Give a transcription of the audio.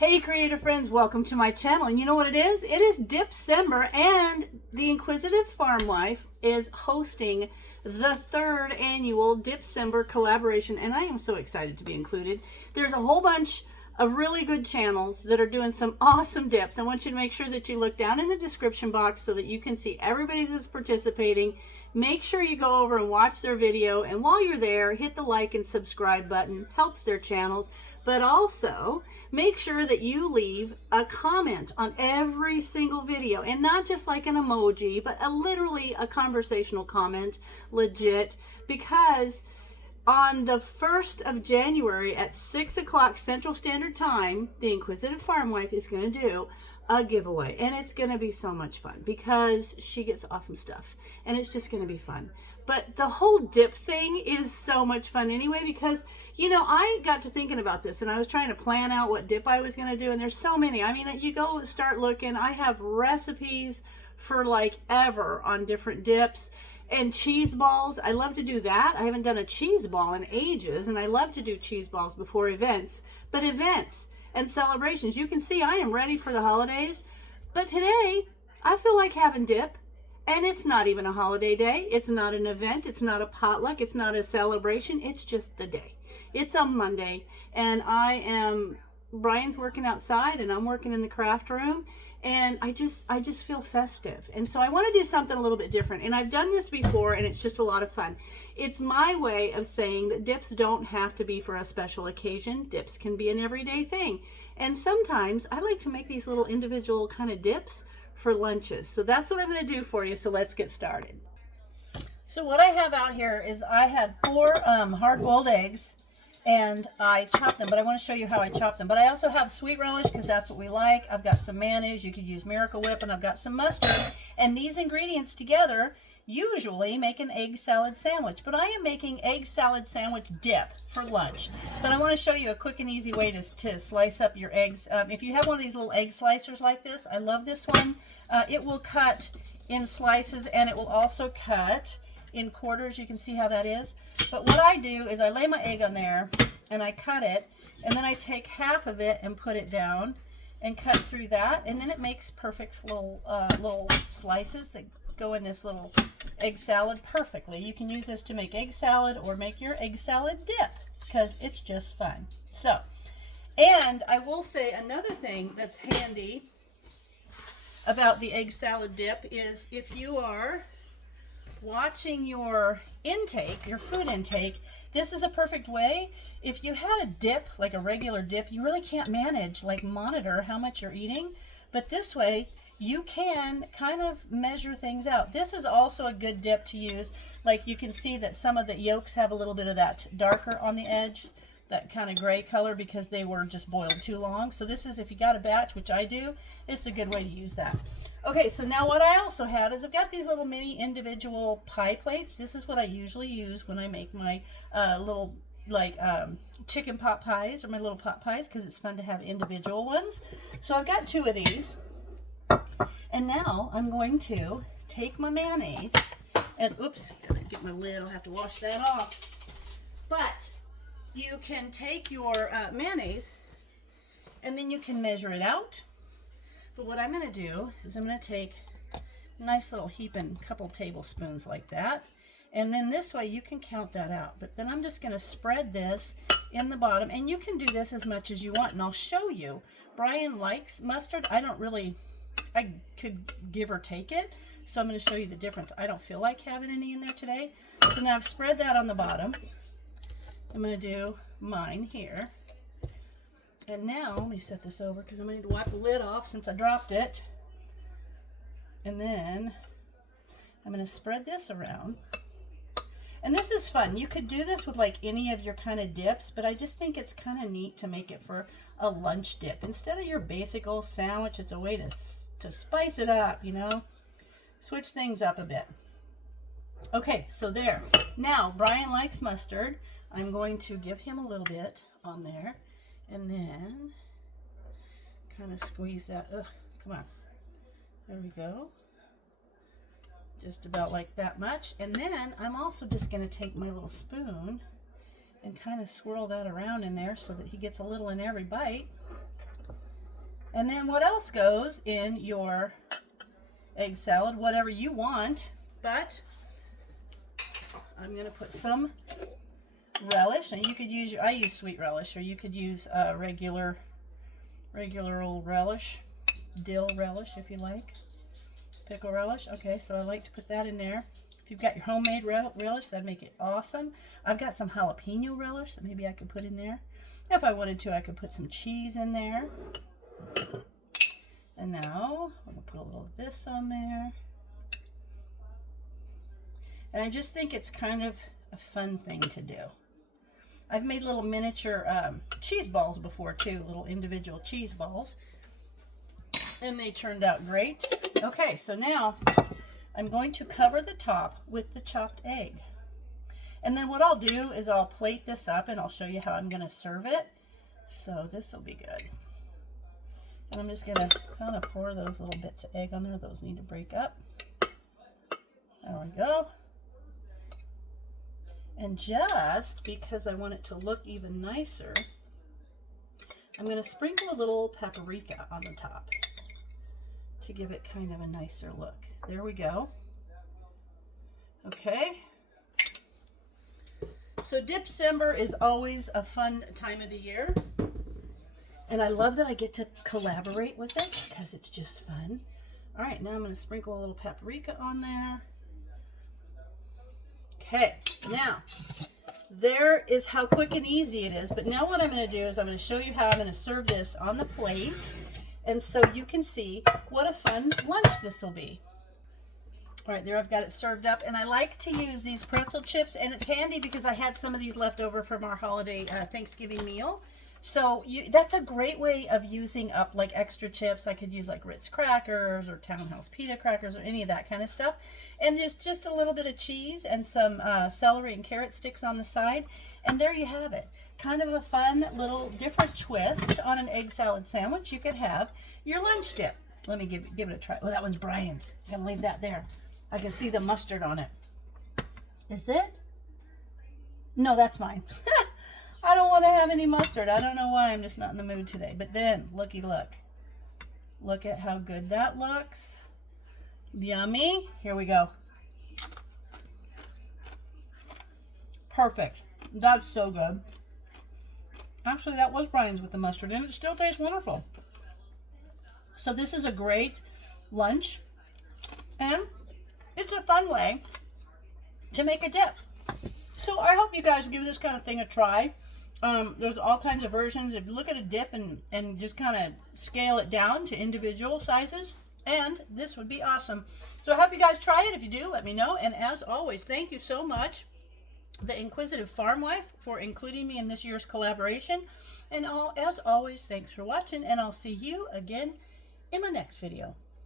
Hey creative friends, welcome to my channel. And you know what it is? It is Dipcember, and the Inquisitive Farm Wife is hosting the third annual Dipcember collaboration, and I am so excited to be included. There's a whole bunch of really good channels that are doing some awesome dips. I want you to make sure that you look down in the description box so that you can see everybody that's participating. Make sure you go over and watch their video, and while you're there, hit the like and subscribe button. Helps their channels. But also make sure that you leave a comment on every single video, and not just like an emoji, but literally a conversational comment, legit, because on the 1st of January at 6 o'clock Central Standard Time, the Inquisitive Farm Wife is going to do a giveaway, and it's going to be so much fun because she gets awesome stuff, and it's just going to be fun. But the whole dip thing is so much fun anyway, because, you know, I got to thinking about this, and I was trying to plan out what dip I was going to do, and there's so many. I mean, you go start looking. I have recipes for like ever on different dips. And cheese balls, I love to do that. I haven't done a cheese ball in ages, and I love to do cheese balls before events. But events and celebrations, you can see I am ready for the holidays. But today, I feel like having dip, and it's not even a holiday day. It's not an event. It's not a potluck. It's not a celebration. It's just the day. It's a Monday, and Brian's working outside, and I'm working in the craft room. And I just feel festive. And so I want to do something a little bit different. And I've done this before, and it's just a lot of fun. It's my way of saying that dips don't have to be for a special occasion. Dips can be an everyday thing. And sometimes I like to make these little individual kind of dips for lunches. So that's what I'm going to do for you. So let's get started. So what I have out here is I had 4 hard-boiled eggs, and I chopped them, but I want to show you how I chop them. But I also have sweet relish because that's what we like. I've got some mayonnaise. You could use Miracle Whip, and I've got some mustard. And these ingredients together usually make an egg salad sandwich. But I am making egg salad sandwich dip for lunch. But I want to show you a quick and easy way to slice up your eggs. If you have one of these little egg slicers like this, I love this one. It will cut in slices, and it will also cut in quarters. You can see how that is. But what I do is I lay my egg on there, and I cut it, and then I take half of it and put it down and cut through that, and then it makes perfect little slices that go in this little egg salad perfectly. You can use this to make egg salad or make your egg salad dip because it's just fun. So, and I will say another thing that's handy about the egg salad dip is if you are watching your intake, your food intake, this is a perfect way. If you had a dip, like a regular dip, you really can't monitor how much you're eating. But this way, you can kind of measure things out. This is also a good dip to use. Like you can see that some of the yolks have a little bit of that darker on the edge, that kind of gray color, because they were just boiled too long. So this is, if you got a batch, which I do, it's a good way to use that. Okay, so now what I also have is I've got these little mini individual pie plates. This is what I usually use when I make my little chicken pot pies, or my little pot pies, because it's fun to have individual ones. So I've got 2 of these. And now I'm going to take my mayonnaise and, oops, gotta get my lid, I'll have to wash that off. But you can take your mayonnaise, and then you can measure it out. But what I'm going to do is I'm going to take a nice little heaping couple tablespoons like that. And then this way you can count that out. But then I'm just going to spread this in the bottom. And you can do this as much as you want. And I'll show you. Brian likes mustard. I could give or take it. So I'm going to show you the difference. I don't feel like having any in there today. So now I've spread that on the bottom. I'm going to do mine here. And now, let me set this over because I'm going to wipe the lid off since I dropped it. And then I'm going to spread this around. And this is fun. You could do this with like any of your kind of dips, but I just think it's kind of neat to make it for a lunch dip. Instead of your basic old sandwich, it's a way to spice it up, you know? Switch things up a bit. Okay, so there. Now, Brian likes mustard. I'm going to give him a little bit on there. And then kind of squeeze that. Ugh, come on. There we go. Just about like that much. And then I'm also just going to take my little spoon and kind of swirl that around in there so that he gets a little in every bite. And then what else goes in your egg salad? Whatever you want, but I'm going to put some relish. And you could use, I use sweet relish, or you could use regular old relish, dill relish if you like, pickle relish. Okay, so I like to put that in there. If you've got your homemade relish, that'd make it awesome. I've got some jalapeno relish that maybe I could put in there. If I wanted to, I could put some cheese in there. And now I'm going to put a little of this on there. And I just think it's kind of a fun thing to do. I've made little miniature cheese balls before too, little individual cheese balls. And they turned out great. Okay, so now I'm going to cover the top with the chopped egg. And then what I'll do is I'll plate this up and I'll show you how I'm going to serve it. So this will be good. And I'm just going to kind of pour those little bits of egg on there. Those need to break up. There we go. And just because I want it to look even nicer, I'm going to sprinkle a little paprika on the top to give it kind of a nicer look. There we go. Okay. So Dipcember is always a fun time of the year. And I love that I get to collaborate with it because it's just fun. All right, now I'm going to sprinkle a little paprika on there. Okay, now there is how quick and easy it is. But now what I'm going to do is I'm going to show you how I'm going to serve this on the plate. And so you can see what a fun lunch this will be. All right, there I've got it served up. And I like to use these pretzel chips. And it's handy because I had some of these left over from our holiday Thanksgiving meal. So that's a great way of using up like extra chips. I could use like Ritz crackers or Townhouse pita crackers or any of that kind of stuff. And just a little bit of cheese and some celery and carrot sticks on the side. And there you have it. Kind of a fun little different twist on an egg salad sandwich. You could have your lunch dip. Let me give it a try. Oh, that one's Brian's. I'm going to leave that there. I can see the mustard on it. Is it? No, that's mine. I don't want to have any mustard. I don't know why. I'm just not in the mood today. But then, looky look. Look at how good that looks. Yummy. Here we go. Perfect. That's so good. Actually, that was Brian's with the mustard, and it still tastes wonderful. So this is a great lunch, and it's a fun way to make a dip. So I hope you guys give this kind of thing a try. There's all kinds of versions. If you look at a dip and just kind of scale it down to individual sizes, and this would be awesome. So I hope you guys try it. If you do, let me know. And as always, thank you so much, The Inquisitive Farm Wife, for including me in this year's collaboration. And as always, thanks for watching, and I'll see you again in my next video.